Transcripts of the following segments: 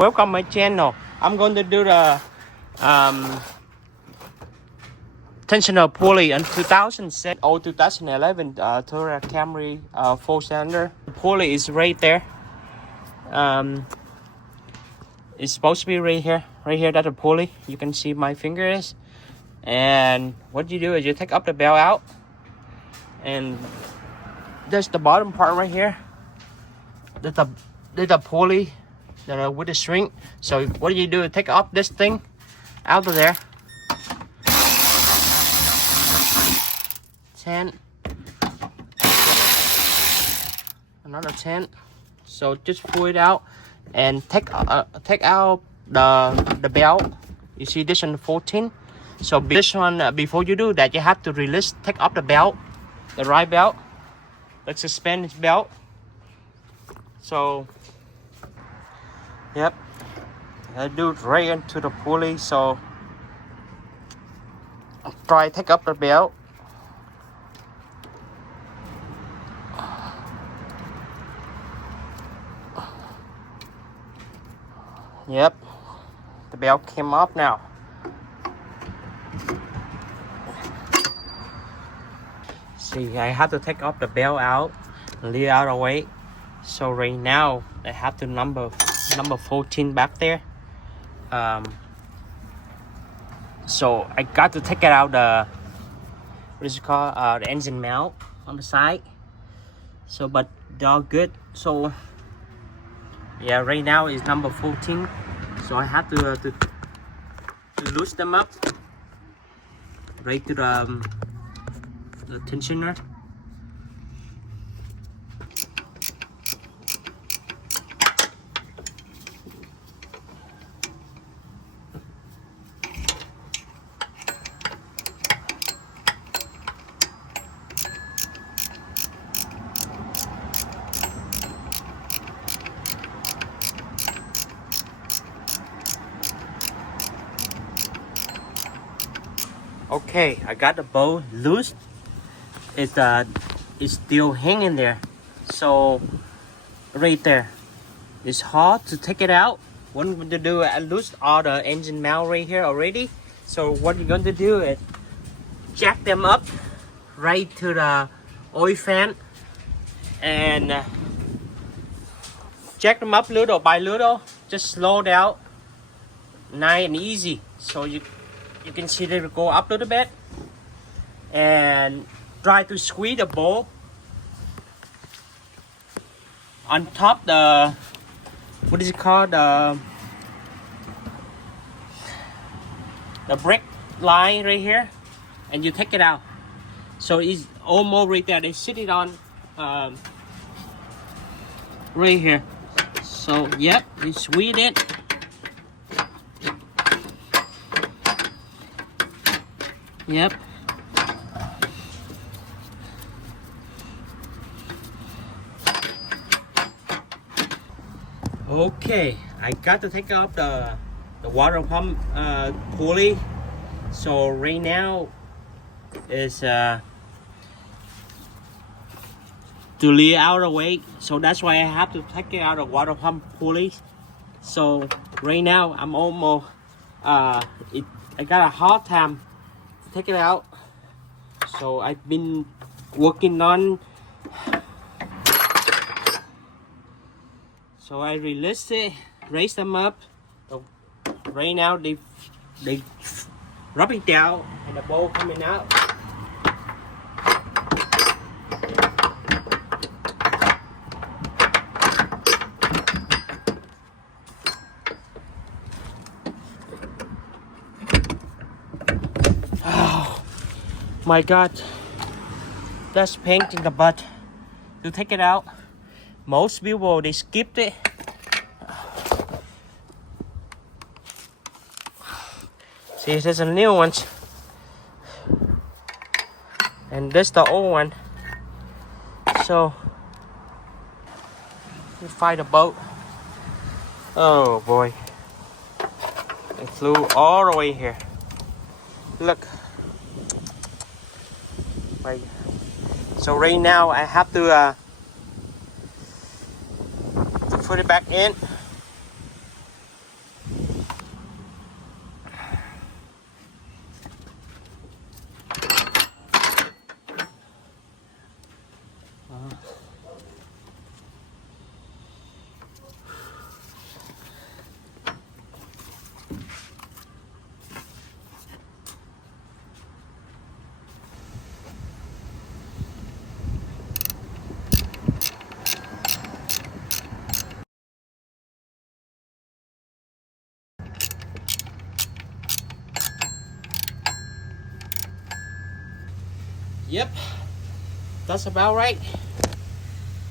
Welcome my channel. I'm going to do the tensioner pulley in 2007 or 2011 Toyota Camry 4-cylinder. The pulley is right there. It's supposed to be right here. Right here, that's a pulley. You can see my fingers. And what you do is you take up the belt out, and there's the bottom part right here. There's a pulley with the string. So what you do is take up this thing out of there. 10, another 10. So just pull it out and take out the belt. You see this one 14. So this one, before you do that, you have to release, take off the belt, the right belt, the suspended belt. So, yep, I do it right into the pulley. So, try take up the belt. Yep, the belt came off now. See, I have to take off the belt out and leave out of the way. So right now I have the number 14 back there. So I got to take it out the what is it called? The engine mount on the side. So but they're all good. So yeah, right now is number 14. So I have to loose them up right to the tensioner. Okay, I got the bolt loose. It's still hanging there. So right there, it's hard to take it out. What I'm going to do, I loose all the engine mount right here already. So what you're going to do is jack them up right to the oil fan and jack them up little by little. Just slow down, nice and easy. So you can see they will go up a little bit and try to squeeze the bolt on top the what is it called, the brake line right here, and you take it out. So it's almost right there. They sit it on right here. So yep, you squeeze it. Yep. Okay, I got to take off the water pump pulley. So right now is to leave out of the way. So that's why I have to take it out of water pump pulley. So right now I'm almost I got a hard time to take it out. So I've been working on. So I release it, raise them up. So right now they rub it down and the bolt coming out. Oh my God, that's pain in the butt to take it out. Most people, they skipped it. See, there's a new one. And this the old one. So, we find a boat. Oh boy. It flew all the way here. Look. Right. So right now I have to put it back in. Yep, that's about right.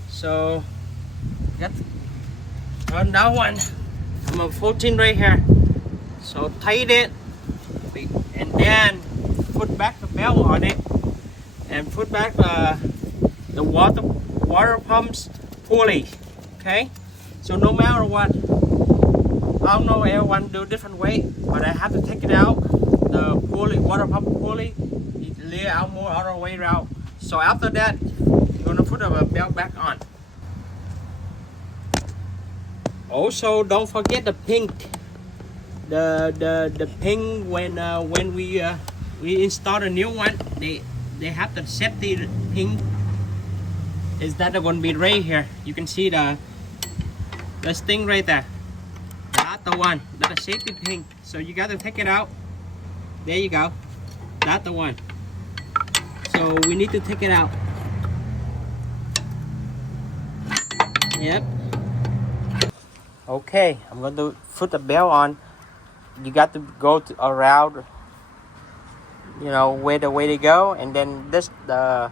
So got another one. I'm on 14 right here. So tight it and then put back the belt on it and put back the water pumps pulley. Okay, so no matter what, I don't know, everyone do different way, but I have to take it out. The pulley, water pump pulley, it lay out more all the way around. So after that, you're gonna put the belt back on. Also, don't forget the pink. The pink when we install a new one, they have the safety pink. Is that going to be right here? You can see the sting right there. That's the one. That's the safety pink. So you got to take it out. There you go. That's the one. So we need to take it out. Yep. Okay, I'm going to put the belt on. You got to go around, you know, where the way to go, and then this the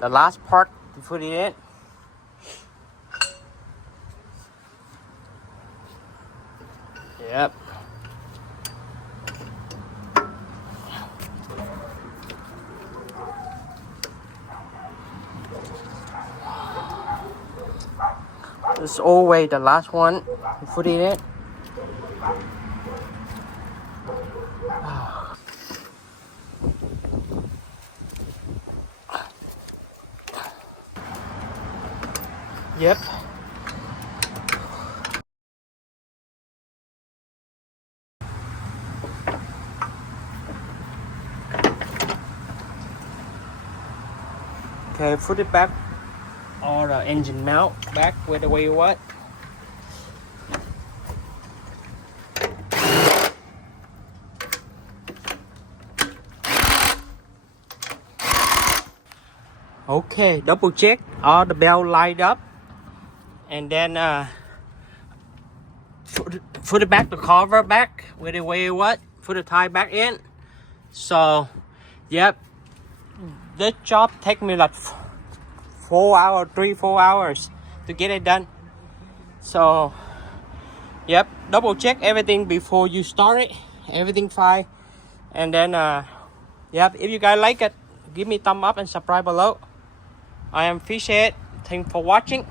last part to put it in. Yep. This is always the last one to put it in. Yep. Okay, put it back, or the engine mount back where the way you want. Okay, double check all the belt lined up, and then put it back, the cover back where the way you want. Put the tie back in. So, yep, this job take me like 4 hours, 3-4 hours to get it done. So, yep, double check everything before you start it. Everything fine. And then, yep, if you guys like it, give me a thumb up and subscribe below. I am Fish Head. Thanks for watching.